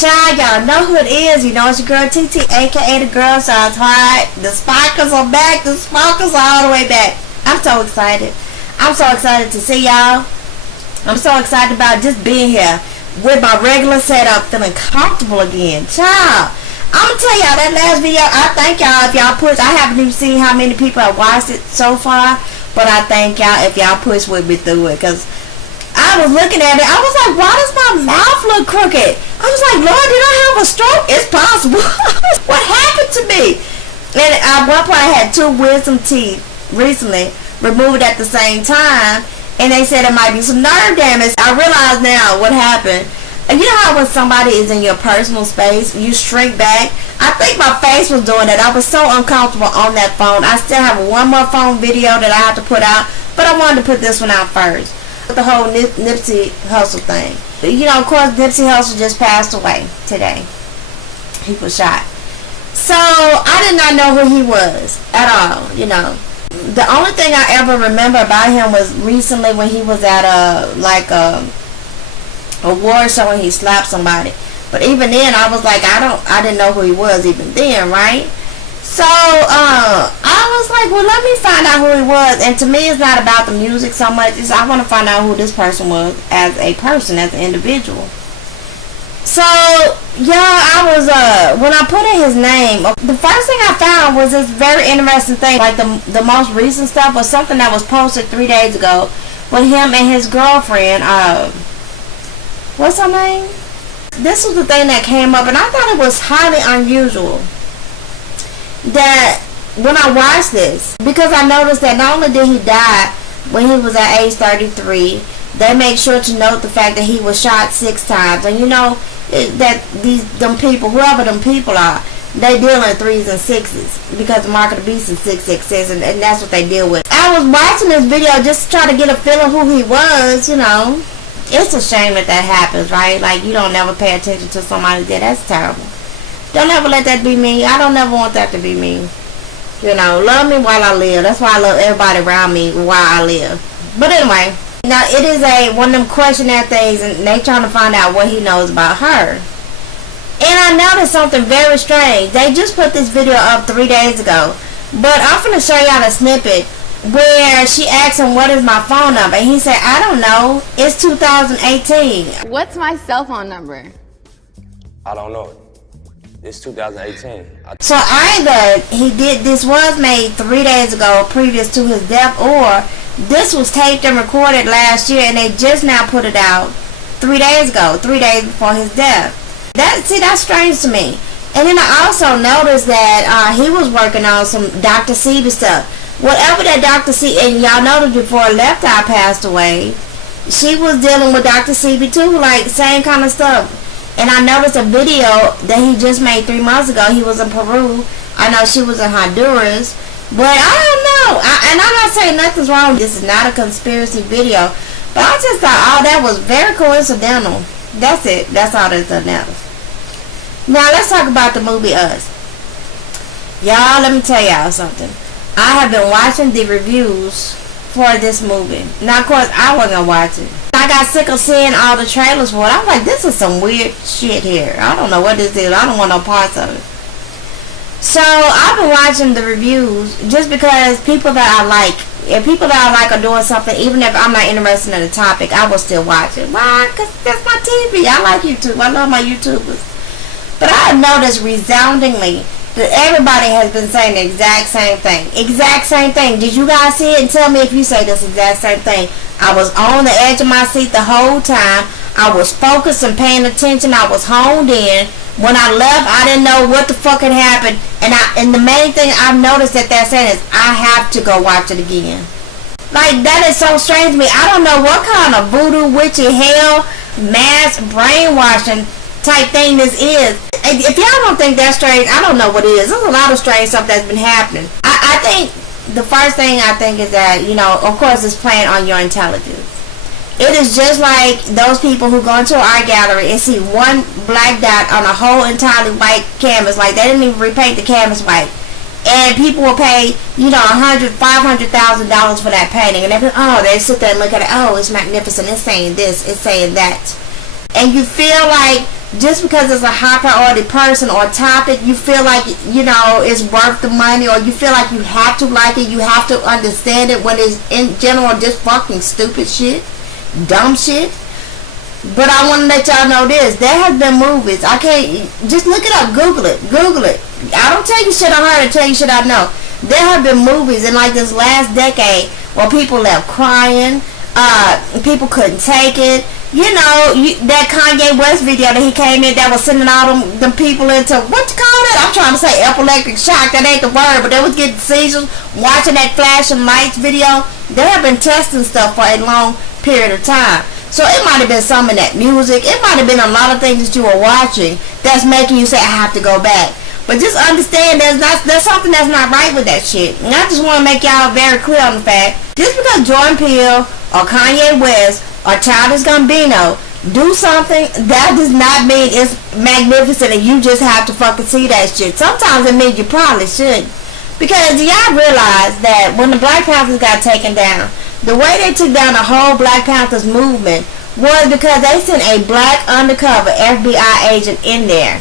Child, y'all know who it is. You know it's your girl TT, aka the girl sounds hot. The sparkles are back. The sparkles are all the way back. I'm so excited. I'm so excited to see y'all. I'm so excited about just being here with my regular setup, feeling comfortable again. Child, I'm gonna tell y'all that last video, I thank y'all if y'all push. I haven't even seen how many people have watched it so far, but I thank y'all if y'all push with me through it, because I was looking at it, I was like, why does my mouth look crooked? I was like, Lord, did I have a stroke? It's possible. What happened to me? And at one point I had 2 wisdom teeth recently removed at the same time, and they said it might be some nerve damage. I realize now what happened. And you know how when somebody is in your personal space, you shrink back? I think my face was doing that. I was so uncomfortable on that phone. I still have one more phone video that I have to put out, but I wanted to put this one out first. The whole Nipsey Hussle thing. You know, of course, Nipsey Hussle just passed away today. He was shot. So, I did not know who he was at all, you know. The only thing I ever remember about him was recently when he was at a award show and he slapped somebody. But even then, I was like, I didn't know who he was even then, right? So, I was like, well, let me find out who he was. And to me, it's not about the music so much. It's I want to find out who this person was as a person, as an individual. So, yeah, I was, when I put in his name, the first thing I found was this very interesting thing. Like, the most recent stuff was something that was posted 3 days ago with him and his girlfriend, what's her name? This was the thing that came up, and I thought it was highly unusual that when I watched this, because I noticed that not only did he die when he was at age 33, they make sure to note the fact that he was shot 6 times. And you know that them people, whoever them people are, they deal in 3s and 6s because the mark of the beast is 666, and that's what they deal with. I was watching this video just to try to get a feel of who he was, you know. It's a shame that happens, right? Like, you don't never pay attention to somebody dead. That's terrible. Don't ever let that be me. I don't ever want that to be me. You know, love me while I live. That's why I love everybody around me while I live. But anyway, now it is one of them questionnaire things, and they trying to find out what he knows about her. And I noticed something very strange. They just put this video up 3 days ago, but I'm going to show y'all the snippet where she asked him, what is my phone number? And he said, I don't know. It's 2018. What's my cell phone number? I don't know. It's 2018. So either this was made 3 days ago previous to his death, or this was taped and recorded last year and they just now put it out 3 days ago, 3 days before his death. That's strange to me. And then I also noticed that he was working on some Dr. Sebi stuff. Whatever that Dr. Sebi, and y'all noticed before Left Eye passed away, she was dealing with Dr. Sebi too, like same kind of stuff. And I noticed a video that he just made 3 months ago. He was in Peru. I know she was in Honduras. But I don't know. And I'm not saying nothing's wrong. This is not a conspiracy video. But I just thought, oh, that was very coincidental. That's it. That's all that's announced. Now, let's talk about the movie Us. Y'all, let me tell y'all something. I have been watching the reviews for this movie. Now, of course, I wasn't going to watch it. I got sick of seeing all the trailers for it. I was like, this is some weird shit here. I don't know what this is. I don't want no parts of it. So, I've been watching the reviews just because people that I like, if people that I like are doing something, even if I'm not interested in the topic, I will still watch it. Why? Because that's my TV. I like YouTube. I love my YouTubers. But I have noticed resoundingly that everybody has been saying the exact same thing. Exact same thing. Did you guys see it? And tell me if you say this exact same thing. I was on the edge of my seat the whole time. I was focused and paying attention. I was honed in. When I left, I didn't know what the fuck had happened. And the main thing I've noticed that they're saying is, I have to go watch it again. Like, that is so strange to me. I don't know what kind of voodoo, witchy, hell, mass brainwashing type thing this is. If y'all don't think that's strange, I don't know what it is. There's a lot of strange stuff that's been happening. I think the first thing I think is that, you know, of course it's playing on your intelligence. It is just like those people who go into an art gallery and see one black dot on a whole entirely white canvas. Like, they didn't even repaint the canvas white. And people will pay, you know, $500,000 for that painting. And they sit there and look at it. Oh, it's magnificent. It's saying this. It's saying that. And you feel like just because it's a high priority person or topic, you feel like, you know, it's worth the money, or you feel like you have to like it, you have to understand it, when it's in general just fucking stupid shit, dumb shit. But I want to let y'all know this. There has been movies. I can't, just look it up, Google it. I don't tell you shit I heard, I tell you shit I know. There have been movies in like this last decade where people left crying, people couldn't take it. You know, that Kanye West video that he came in that was sending all them people into, what you call that? I'm trying to say epileptic shock. That ain't the word, but they was getting seizures watching that flashing lights video. They have been testing stuff for a long period of time. So it might have been some in that music. It might have been a lot of things that you were watching that's making you say, I have to go back. But just understand there's something that's not right with that shit. And I just want to make y'all very clear on the fact, just because Jordan Peele or Kanye West or Childish Gambino do something, that does not mean it's magnificent and you just have to fucking see that shit. Sometimes it means you probably should. Because y'all realize that when the Black Panthers got taken down, the way they took down the whole Black Panthers movement was because they sent a black undercover FBI agent in there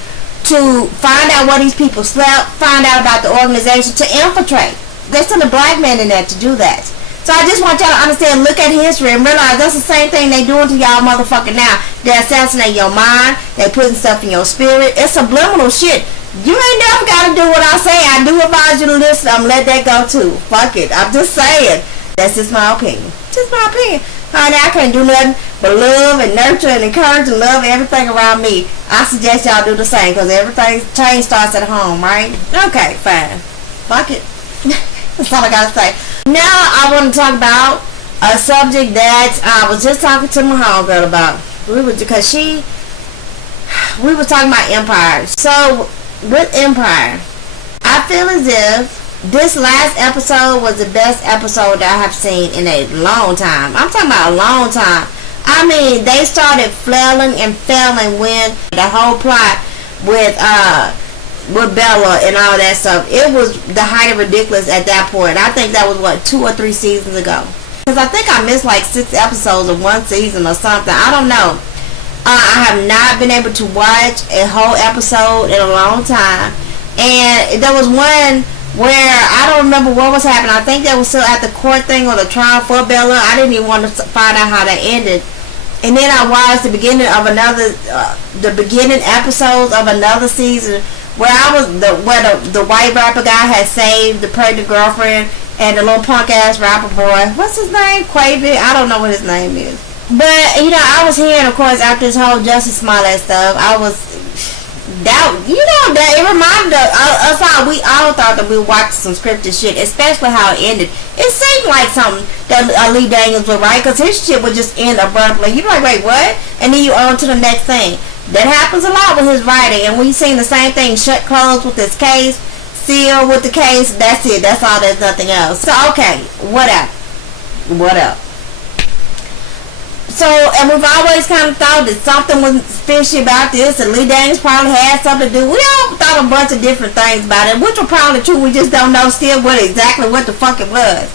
to find out where these people slept, find out about the organization, to infiltrate. They sent a black man in there to do that. So I just want y'all to understand, look at history and realize that's the same thing they doing to y'all motherfucking now. They assassinate your mind. They putting stuff in your spirit. It's subliminal shit. You ain't never gotta do what I say. I do advise you to listen. I'm let that go too. Fuck it. I'm just saying. That's just my opinion. Just my opinion. Honey, I can't do nothing but love and nurture and encourage and love everything around me. I suggest y'all do the same, because everything, change starts at home, right? Okay, fine. Fuck it. That's all I gotta say. Now I want to talk about a subject that I was just talking to my homegirl about. We were talking about Empire. So with Empire, I feel as if this last episode was the best episode that I have seen in a long time. I'm talking about a long time. I mean, they started flailing and failing when the whole plot with Bella and all that stuff, it was the height of ridiculous at that point. I think that was, what, 2 or 3 seasons ago. Because I think I missed like 6 episodes of one season or something. I don't know. I have not been able to watch a whole episode in a long time. And there was one where I don't remember what was happening. I think they were still at the court thing or the trial for Bella. I didn't even want to find out how that ended. And then I watched the beginning of the beginning episodes of another season where the white rapper guy had saved the pregnant girlfriend and the little punk ass rapper boy. What's his name? Quavy? I don't know what his name is. But you know, I was hearing, of course, after this whole Justice Smollett stuff, I was that it reminded us how we all thought that we watched some scripted shit, especially how it ended. It seemed like something that Lee Daniels would write, because his shit would just end abruptly. You're like, wait, what? And then you on to the next thing. That happens a lot with his writing, and we've seen the same thing, shut closed with this case, sealed with the case. That's it. That's all. There's nothing else. So okay, what up? So, and we've always kind of thought that something was fishy about this, and Lee Daniels probably had something to do. We all thought a bunch of different things about it, which were probably true. We just don't know still what the fuck it was.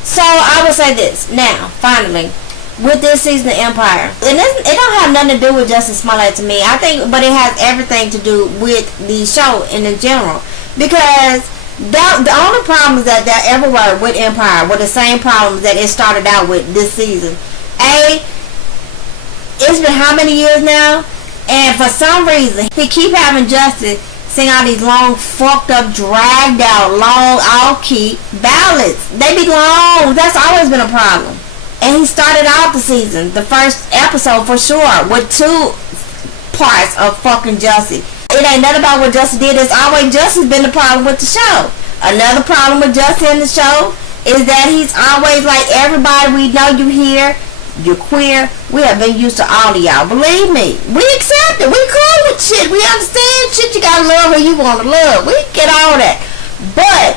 So, I would say this. Now, finally, with this season of Empire, and it don't have nothing to do with Justice Smollett to me. I think, but it has everything to do with the show in general. Because the only problems that ever were with Empire were the same problems that it started out with this season. It's been how many years now? And for some reason, he keep having Justice sing all these long, fucked up, dragged out, long, off-key ballads. They be long. That's always been a problem. And he started out the season, the first episode for sure, with 2 parts of fucking Justice. It ain't nothing about what Justice did. It's always Justice been the problem with the show. Another problem with Justice in the show is that he's always like, everybody, we know you here. You're queer. We have been used to all of y'all. Believe me. We accept it. We cool with shit. We understand shit. You gotta love who you want to love. We get all that. But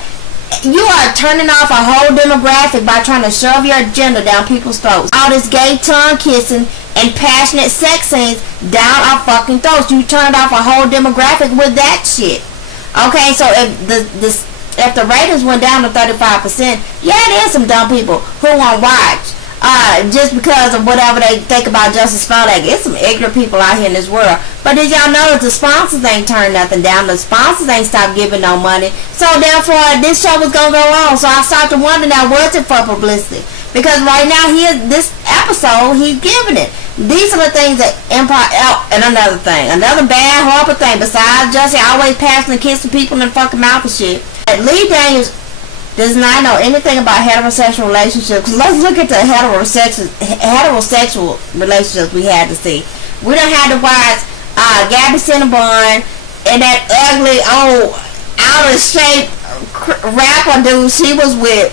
you are turning off a whole demographic by trying to shove your agenda down people's throats. All this gay tongue kissing and passionate sex scenes down our fucking throats. You turned off a whole demographic with that shit. Okay, so if the ratings went down to 35%, yeah, there's some dumb people who won't watch just because of whatever they think about Justice Smollett. It's some ignorant people out here in this world. But did y'all know that the sponsors ain't turned nothing down? The sponsors ain't stopped giving no money. So therefore, this show was gonna go on. So I started to wonder now, was it for publicity? Because right now, this episode, he's giving it. These are the things that Empire... Oh, and another thing. Another bad, horrible thing. Besides Jussie always passing and kissing people in the fucking mouth and shit. Lee Daniels does not know anything about heterosexual relationships. Cause let's look at the heterosexual relationships we had to see. We done had to watch Gabby Cinnabon and that ugly, old, out of shape rapper dude she was with.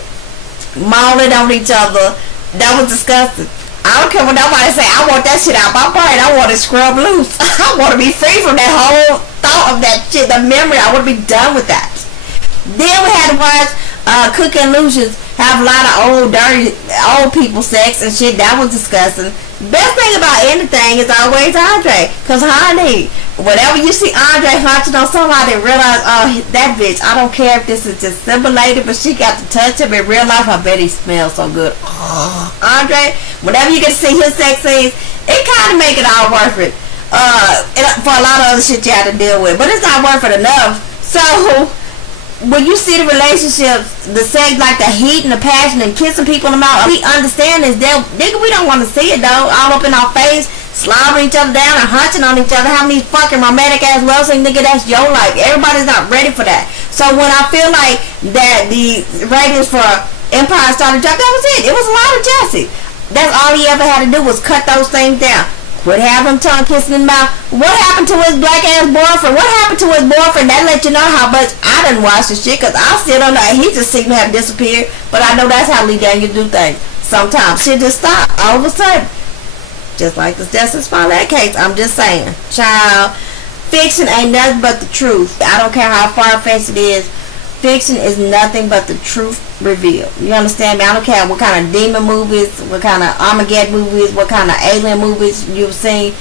Mauling on each other. That was disgusting. I don't care what nobody say. I want that shit out my brain. I want to scrub loose. I want to be free from that whole thought of that shit. The memory. I want to be done with that. Then we had to watch Cookie and Lucius have a lot of old people sex and shit. That was disgusting. Best thing about anything is always Andre. Cause honey, whenever you see Andre hunching on somebody, realize, oh, that bitch, I don't care if this is just simulated, but she got to touch him in real life. I bet he smells so good. Oh, Andre, whenever you get to see his sex scenes, it kind of make it all worth it. For a lot of other shit you have to deal with, but it's not worth it enough. So when you see the relationships, the sex, like the heat and the passion and kissing people in the mouth, we understand this. Nigga, we don't want to see it though. All up in our face, slobbering each other down and hunching on each other, having these fucking romantic ass love scenes. Nigga, that's your life. Everybody's not ready for that. So when I feel like that the ratings for Empire started to drop, that was it. It was a lot of Jussie. That's all he ever had to do was cut those things down. Quit having tongue kissing in the mouth. What happened to his black ass boyfriend? What happened to his boyfriend? That let you know how much I didn't watch this shit, because I still don't know. He just seemed to have disappeared. But I know that's how Lee Daniels do things. Sometimes shit just stop all of a sudden. Just like the Justice Smollett case. I'm just saying. Child, fiction ain't nothing but the truth. I don't care how far-fetched it is. Fiction is nothing but the truth revealed. You understand me? I don't care what kind of demon movies, what kind of Armageddon movies, what kind of alien movies you've seen.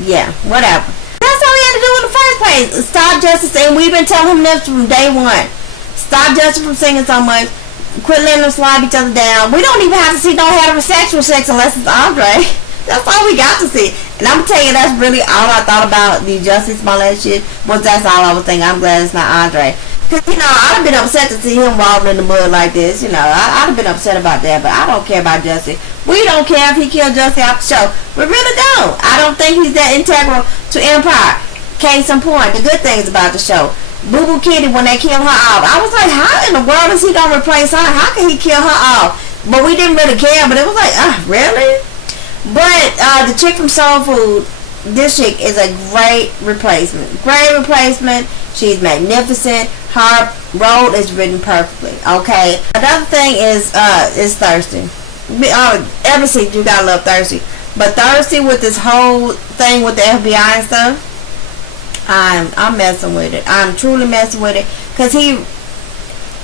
Yeah, whatever. That's all we had to do in the first place. Stop Justice, and we've been telling him this from day one. Stop Justice from singing so much. Quit letting them slide each other down. We don't even have to see no heterosexual sex unless it's Andre. That's all we got to see. And I'm gonna tell you, that's really all I thought about the Justice Smollett shit. Was that's all I was thinking. I'm glad it's not Andre. Cause I'd have been upset to see him walking in the mud like this. I'd have been upset about that. But I don't care about Jussie. We don't care if he killed Jussie off the show. We really don't. I don't think he's that integral to Empire. Case in point, the good things about the show. Boo Boo Kitty, when they killed her off, I was like, how in the world is he gonna replace her? How can he kill her off? But we didn't really care. But it was like, really? But the chick from Soul Food, this chick is a great replacement. Great replacement. She's magnificent. Her role is written perfectly. Okay. Another thing is Thirsty. Every season you gotta love Thirsty. But Thirsty with this whole thing with the FBI and stuff, I'm messing with it. I'm truly messing with it. Cause him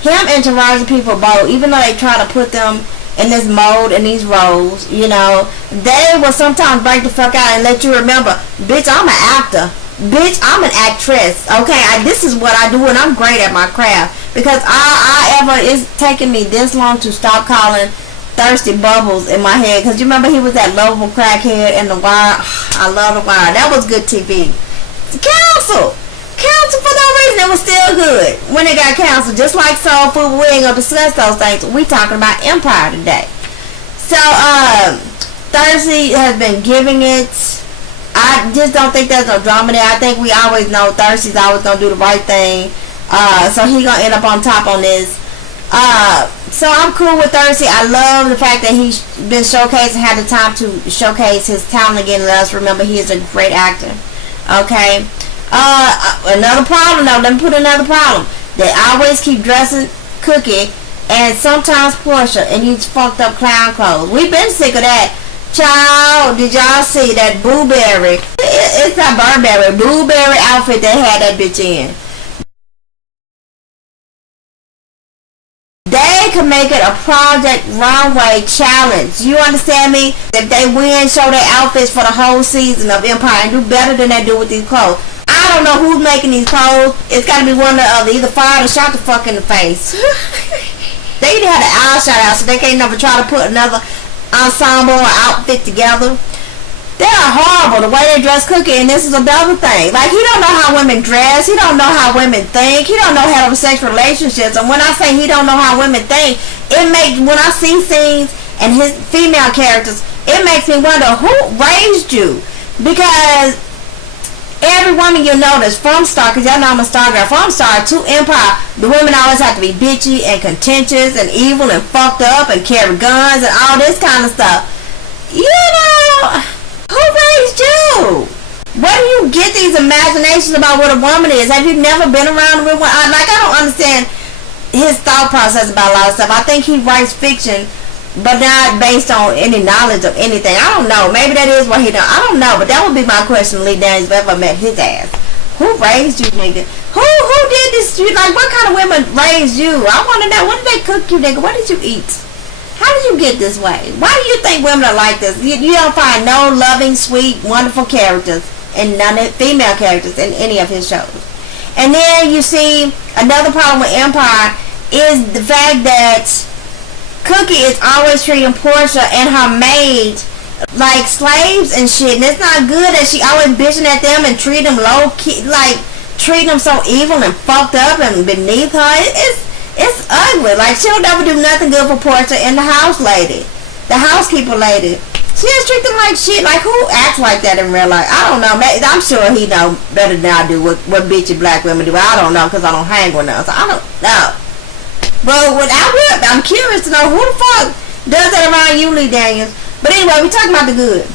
and Taraji P. both, even though they try to put them in this mode and these roles, they will sometimes break the fuck out and let you remember, bitch, I'm an actor. Bitch, I'm an actress. Okay, this is what I do, and I'm great at my craft. Because it's taking me this long to stop calling Thirsty Bubbles in my head. Because you remember he was that lovable crackhead in The Wire. I love The Wire. That was good TV. Counsel for no reason. It was still good when it got canceled. Just like Soul Food, we ain't gonna discuss those things. We talking about Empire today. So Thirsty has been giving it. I just don't think there's no drama there. I think we always know Thirsty's always gonna do the right thing. So he gonna end up on top on this. So I'm cool with Thirsty. I love the fact that he's been showcased and had the time to showcase his talent again. Let us remember he is a great actor. Okay. Another problem though. Let me put another problem. They always keep dressing Cookie and sometimes Portia in these fucked up clown clothes. We've been sick of that. Child, did y'all see that Blueberry? It's not Burberry. Blueberry outfit they had that bitch in. They could make it a Project Runway challenge. You understand me? If they win, show their outfits for the whole season of Empire and do better than they do with these clothes. I don't know who's making these clothes. It's got to be one or the other. Either fired or shot the fuck in the face. They either had an eye shot out so they can't never try to put another ensemble or outfit together. They are horrible the way they dress Cookie, and this is a double thing. Like, he don't know how women dress, he don't know how women think, he don't know heterosexual relationships. And when I say he don't know how women think, it makes, when I see scenes and his female characters, it makes me wonder who raised you. Because every woman you notice from Star, because y'all know I'm a Star girl, from Star to Empire, the women always have to be bitchy and contentious and evil and fucked up and carry guns and all this kind of stuff. You know, who raised you? Where do you get these imaginations about what a woman is? Have you never been around a real one? I don't understand his thought process about a lot of stuff. I think he writes fiction, but not based on any knowledge of anything. I don't know. Maybe that is what he done. I don't know, but that would be my question to Lee Daniels if I ever met his ass. Who raised you, nigga? Who did this? You like, what kind of women raised you? I want to know. What did they cook you, nigga? What did you eat? How did you get this way? Why do you think women are like this? You don't find no loving, sweet, wonderful characters and none of female characters in any of his shows. And then you see another problem with Empire is the fact that Cookie is always treating Portia and her maid like slaves and shit. And it's not good that she always bitching at them and treating them low key, like treating them so evil and fucked up and beneath her. It's ugly. Like, she'll never do nothing good for Portia and the house lady, the housekeeper lady. She just treat them like shit. Like, who acts like that in real life? I don't know. I'm sure he know better than I do what bitchy black women do. I don't know because I don't hang with them. So I don't know. But I'm curious to know who the fuck does that around you, Lee Daniels. But anyway, we're talking about the good.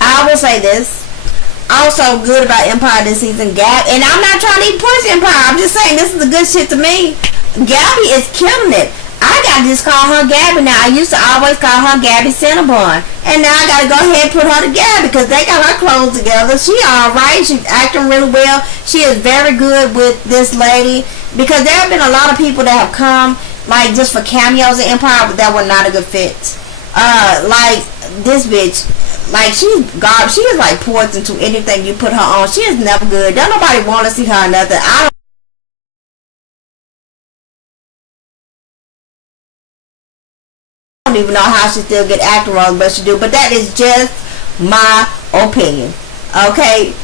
I will say this. Also good about Empire this season, and I'm not trying to even push Empire. I'm just saying this is the good shit to me. Gabby is killing it. I gotta just call her Gabby now. I used to always call her Gabby Cinnabon, and now I gotta go ahead and put her to Gabby because they got her clothes together. She alright. She's acting really well. She is very good with this lady because there have been a lot of people that have come like just for cameos in Empire, but that were not a good fit. Like this bitch, like she's garbage. She is like poison to anything you put her on. She is never good. Don't nobody want to see her or nothing. I don't even know how she still get acting roles, but she do. But that is just my opinion. Okay,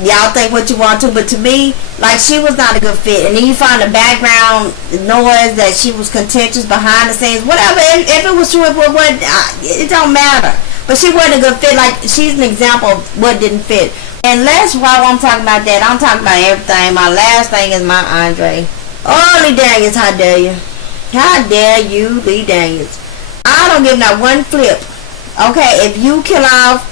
y'all think what you want to, but to me, like, she was not a good fit. And then you find the background noise that she was contentious behind the scenes, whatever. If it was true, if it wasn't, it don't matter. But she wasn't a good fit. Like, she's an example of what didn't fit. And last, while I'm talking about that, I'm talking about everything. My last thing is my Andre. Oh, Lee Daniels, how dare you? How dare you, Lee Daniels? I don't give not one flip. Okay, if you kill off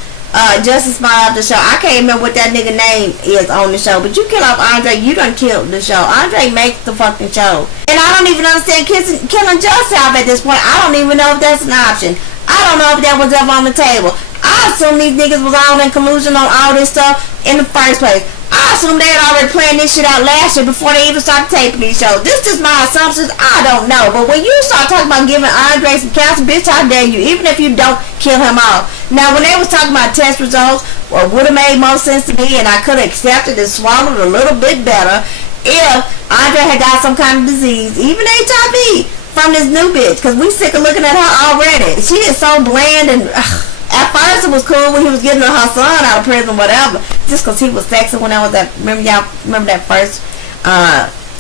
Justice Smile off the show, I can't remember what that nigga name is on the show, but you kill off Andre, you done killed the show. Andre makes the fucking show. And I don't even understand killing Justice off at this point. I don't even know if that's an option. I don't know if that was ever on the table. I assume these niggas was all in collusion on all this stuff in the first place. I assume they had already planned this shit out last year before they even started taping these shows. This is my assumptions. I don't know. But when you start talking about giving Andre some counsel, bitch, how dare you? Even if you don't kill him off. Now, when they was talking about test results, what would have made most sense to me, and I could have accepted and swallowed a little bit better if Andre had got some kind of disease, even HIV, from this new bitch. Because we sick of looking at her already. She is so bland and... At first it was cool when he was getting her son out of prison, whatever. Just because he was sexy when I was at, remember that first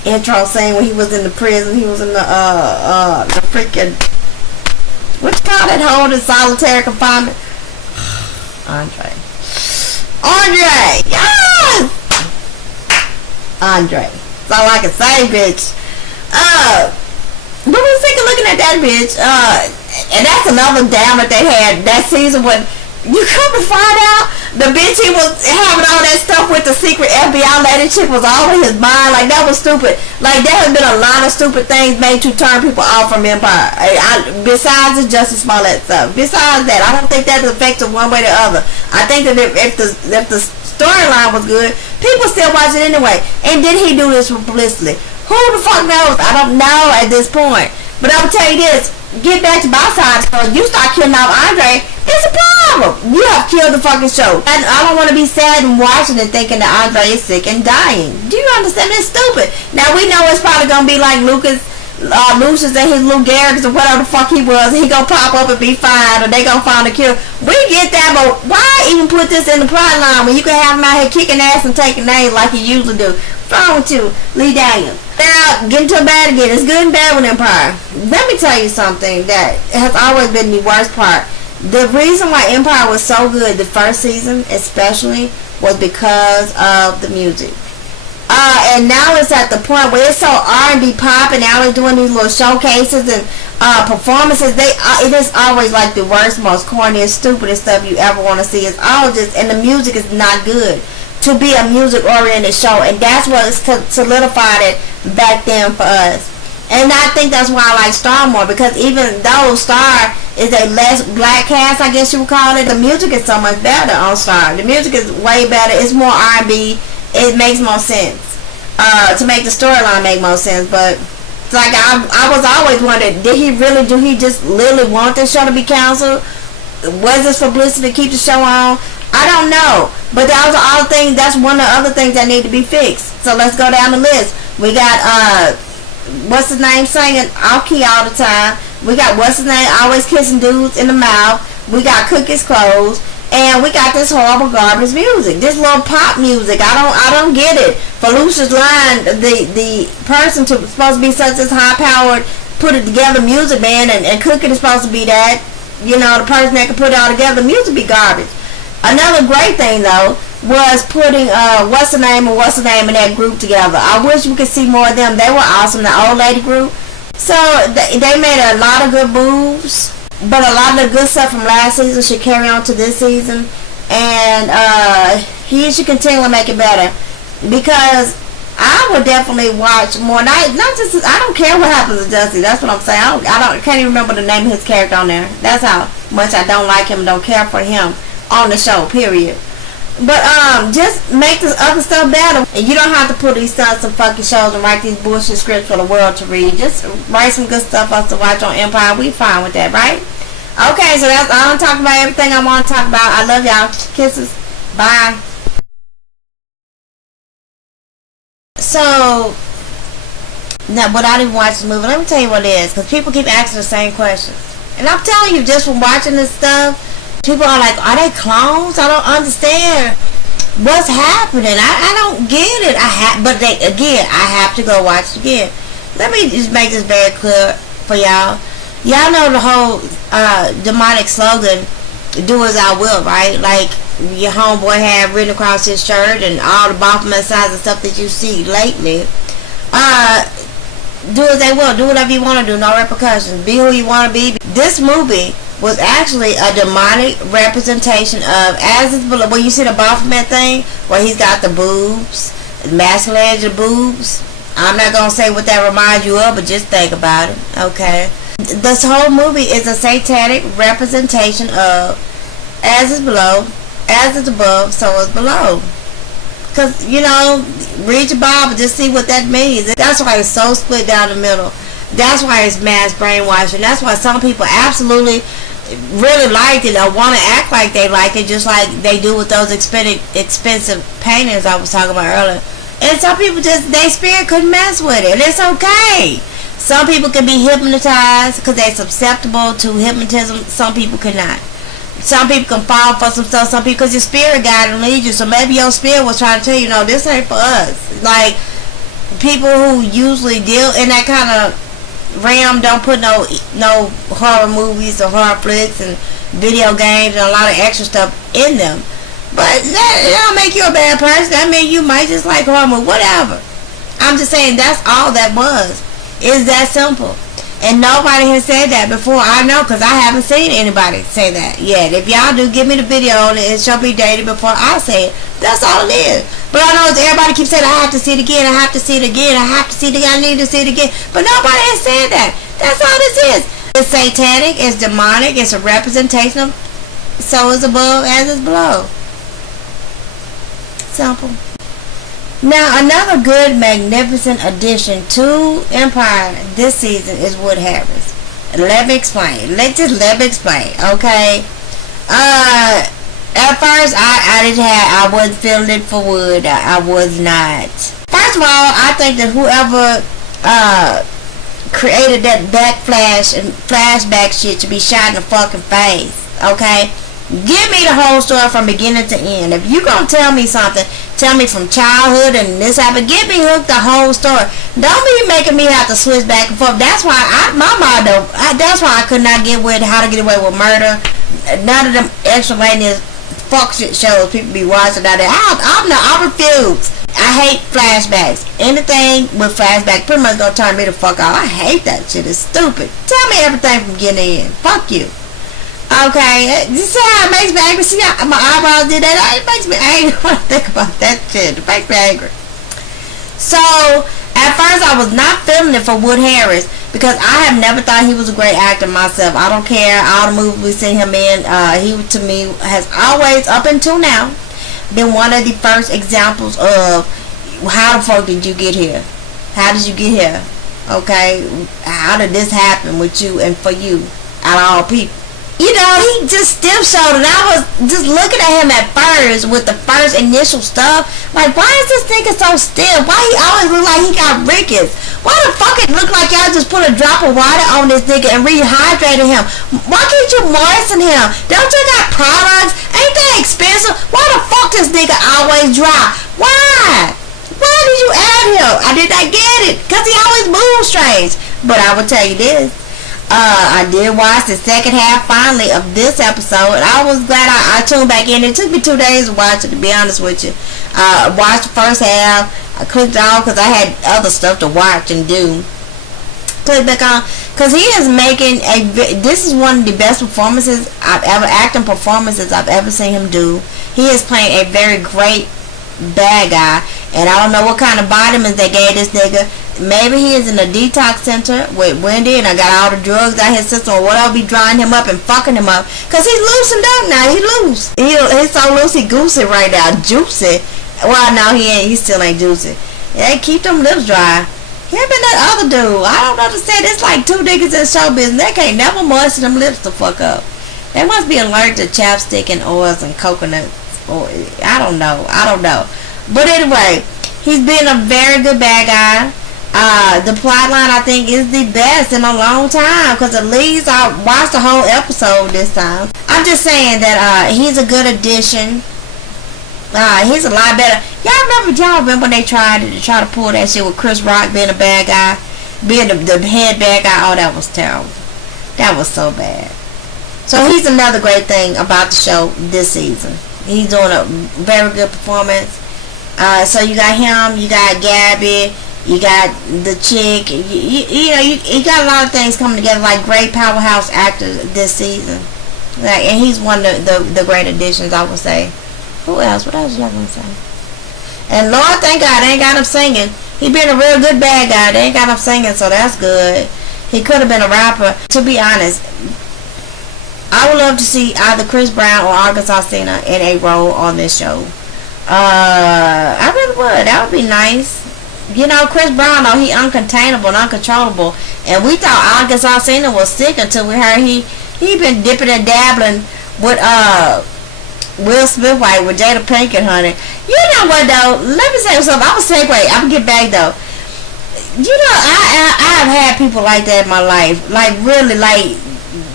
intro scene when he was in the prison? He was in the freaking, what you call that, hold in solitary confinement? Andre, yes! Andre. That's all I can say, bitch. But we sick of looking at that bitch. And that's another damn that they had that season when you come to find out the bitch he was having all that stuff with the secret FBI lady chick was all in his mind. Like, that was stupid. Like, there has been a lot of stupid things made to turn people off from Empire. Besides the Justice Smollett stuff. Besides that, I don't think that's effective one way or the other. I think that if the storyline was good, people still watch it anyway. And did he do this for publicity? Who the fuck knows? I don't know at this point. But I will tell you this. Get back to my side. So you start killing off Andre, it's a problem. You have killed the fucking show. And I don't want to be sad and watching and thinking that Andre is sick and dying. Do you understand? It's stupid. Now we know it's probably going to be like Lucas Lucius and his little Garrix or whatever the fuck he was, he gonna pop up and be fine, or they gonna find a cure. We get that, but why even put this in the plot line when you can have him out here kicking ass and taking names like he usually do? What's wrong with you, Lee Daniels? Now, getting to bad again. It's good and bad with Empire. Let me tell you something that has always been the worst part. The reason why Empire was so good the first season, especially, was because of the music. And now it's at the point where it's so R&B pop, and now they're doing these little showcases and performances. It is always like the worst, most corniest, stupidest stuff you ever want to see. It's all just, and the music is not good to be a music-oriented show, and that's what solidified it back then for us. And I think that's why I like Star more, because even though Star is a less black cast, I guess you would call it, the music is so much better on Star. The music is way better. It's more R&B. It makes more sense to make the storyline make more sense. But it's like I was always wondering, do he just literally want this show to be canceled? Was this publicity to keep the show on? I don't know. But that was all things. That's one of the other things that need to be fixed. So let's go down the list. We got what's his name singing off key all the time. We got what's his name always kissing dudes in the mouth. We got Cookie's clothes. And we got this horrible garbage music, this little pop music. I don't get it. For Lucius line, the person supposed to be such as high-powered, put it together music band, and Cookie is supposed to be that, the person that can put it all together. Music be garbage. Another great thing though was putting what's the name in that group together. I wish we could see more of them. They were awesome. The old lady group. So they made a lot of good moves. But a lot of the good stuff from last season should carry on to this season, and he should continue to make it better, because I would definitely watch more. I don't care what happens to Dusty. That's what I'm saying. I can't even remember the name of his character on there. That's how much I don't like him, don't care for him on the show. Period. But just make this other stuff better, and you don't have to put these stunts and fucking shows and write these bullshit scripts for the world to read. Just write some good stuff for us to watch on Empire. We fine with that, right? Okay, so that's all I'm talking about. Everything I want to talk about. I love y'all. Kisses. Bye. So now, without even watching the movie, let me tell you what it is, because people keep asking the same questions, and I'm telling you, just from watching this stuff. People are like, are they clones? I don't understand what's happening. I don't get it. But I have to go watch it again. Let me just make this very clear for y'all. Y'all know the whole demonic slogan, do as I will, right? Like your homeboy had written across his shirt and all the Baphomet signs and stuff that you see lately. Do as they will. Do whatever you want to do. No repercussions. Be who you want to be. This movie was actually a demonic representation of, as it's below. When you see the Baphomet thing, where he's got the boobs, the masculine edge of boobs. I'm not going to say what that reminds you of, but just think about it, okay? This whole movie is a satanic representation of, as is below, as is above, so is below. Because, read your Bible, just see what that means. That's why it's so split down the middle. That's why it's mass brainwashing. That's why some people absolutely really liked it or want to act like they like it, just like they do with those expensive paintings I was talking about earlier. And some people just, their spirit couldn't mess with it. And it's okay. Some people can be hypnotized because they're susceptible to hypnotism. Some people cannot. Some people can fall for some stuff. Some people, because your spirit guide and lead you. So maybe your spirit was trying to tell you, no, this ain't for us. Like, people who usually deal in that kind of realm don't put no horror movies or horror flicks and video games and a lot of extra stuff in them. But that don't make you a bad person. I mean, you might just like horror movies, whatever. I'm just saying that's all that was. It's that simple. And nobody has said that before. I know, because I haven't seen anybody say that yet. If y'all do, give me the video and it shall be dated before I say it. That's all it is. But I know everybody keeps saying, I have to see it again, I have to see it again, I have to see it again, I need to see it again. But nobody has said that. That's all this is. It's satanic, it's demonic, it's a representation of so is above as is below. Simple. Now, another good, magnificent addition to Empire this season is Wood Harris. Let me explain. Let me explain, okay? At first, I wasn't feeling it for Wood. I was not. First of all, I think that whoever created that backflash and flashback shit to be shot in the fucking face. Okay? Give me the whole story from beginning to end. If you gonna tell me something, tell me from childhood and this happened. Give me hooked the whole story. Don't be making me have to switch back and forth. That's why that's why I could not get with How to Get Away with Murder. None of them extraneous fuck shit shows people be watching out there. I refuse. I hate flashbacks. Anything with flashback pretty much gonna turn me the fuck off. I hate that shit. It's stupid. Tell me everything from getting in. Fuck you. Okay, you see how it makes me angry? See how my eyebrows did that? It makes me angry when I think about that shit. It makes me angry. So, at first I was not feeling it for Wood Harris because I have never thought he was a great actor myself. I don't care. All the movies we see him in, he to me has always, up until now, been one of the first examples of how the fuck did you get here? How did you get here? Okay, how did this happen with you and for you out of all people? You know, he just stiff showed it. I was just looking at him at first with the first initial stuff. Like, why is this nigga so stiff? Why he always look like he got rickets? Why the fuck it look like y'all just put a drop of water on this nigga and rehydrated him? Why can't you moisten him? Don't you got products? Ain't that expensive? Why the fuck this nigga always dry? Why? Why did you add him? I did not get it. Because he always moves strange. But I will tell you this. I did watch the second half finally of this episode. I was glad I tuned back in. It took me 2 days to watch it, to be honest with you. Watched the first half. I clicked off because I had other stuff to watch and do. Click back on because he is making this is one of the best performances acting performances I've ever seen him do. He is playing a very great bad guy, and I don't know what kind of vitamins they gave this nigga. Maybe he is in a detox center with Wendy and I got all the drugs out his system or whatever be drying him up and fucking him up. Because he's loosened up now. He loose. He's so loosey-goosey right now. Juicy. Well, no, he still ain't juicy. Yeah, keep them lips dry. Him and that other dude. I don't understand. It's like two niggas in show business. They can't never moisten them lips the fuck up. They must be allergic to chapstick and oils and coconuts. Or I don't know. But anyway, he's been a very good bad guy. The plot line I think is the best in a long time because at least I watched the whole episode this time. I'm just saying that he's a good addition. He's a lot better. Y'all remember when they tried to pull that shit with Chris Rock being a bad guy, being the head bad guy? Oh, that was terrible. That was so bad. So he's another great thing about the show this season. He's doing a very good performance. So you got him, you got Gabby, you got the chick. You got a lot of things coming together, like great powerhouse actors this season. Like, and he's one of the great additions, I would say. Who else? What else was I gonna say? And Lord, thank God, they ain't got him singing. He been a real good bad guy. They ain't got him singing, so that's good. He could have been a rapper. To be honest, I would love to see either Chris Brown or August Alsina in a role on this show. I really would. That would be nice. You know, Chris Brown, though, he uncontainable and uncontrollable. And we thought August Alsina was sick until we heard he been dipping and dabbling with Will Smith White with Jada Pinkett, honey. You know what, though? Let me say something. I'm going to segue. I'm going to get back, though. You know, I've had people like that in my life. Like, really, like,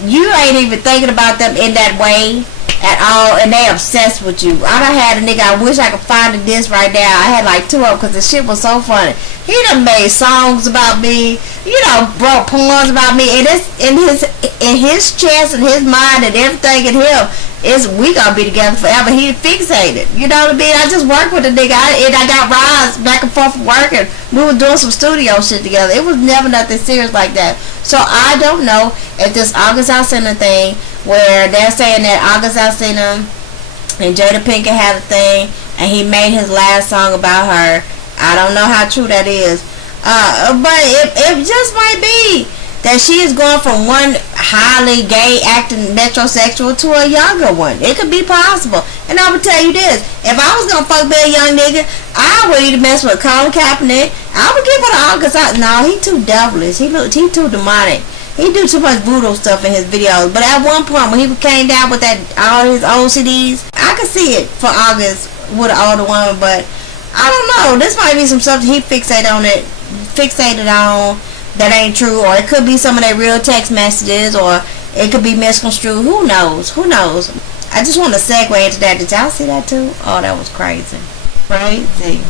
you ain't even thinking about them in that way at all, and they obsessed with you. I done had a nigga, I wish I could find this right now. I had like 2 of them because the shit was so funny. He done made songs about me, wrote poems about me, and it's in his chest and his mind and everything in him is we gonna be together forever. He fixated, you know what I mean? I just worked with the nigga, and I got rides back and forth from work, and we were doing some studio shit together. It was never nothing serious like that. So I don't know if this August Alsina thing, where they're saying that August Alsina and Jada Pinkett had a thing, and he made his last song about her. I don't know how true that is, but it just might be that she is going from one highly gay acting metrosexual to a younger one. It could be possible. And I would tell you this, if I was gonna fuck that young nigga, I would either mess with Colin Kaepernick. I would give it to August. No, he too devilish. He too demonic. He do too much voodoo stuff in his videos. But at one point when he came down with all his old CDs, I could see it for August with an older woman. But I don't know. This might be some stuff he fixated on. that ain't true, or it could be some of their real text messages, or it could be misconstrued. Who knows? Who knows? I just want to segue into that. Did y'all see that too? Oh, that was crazy. Crazy.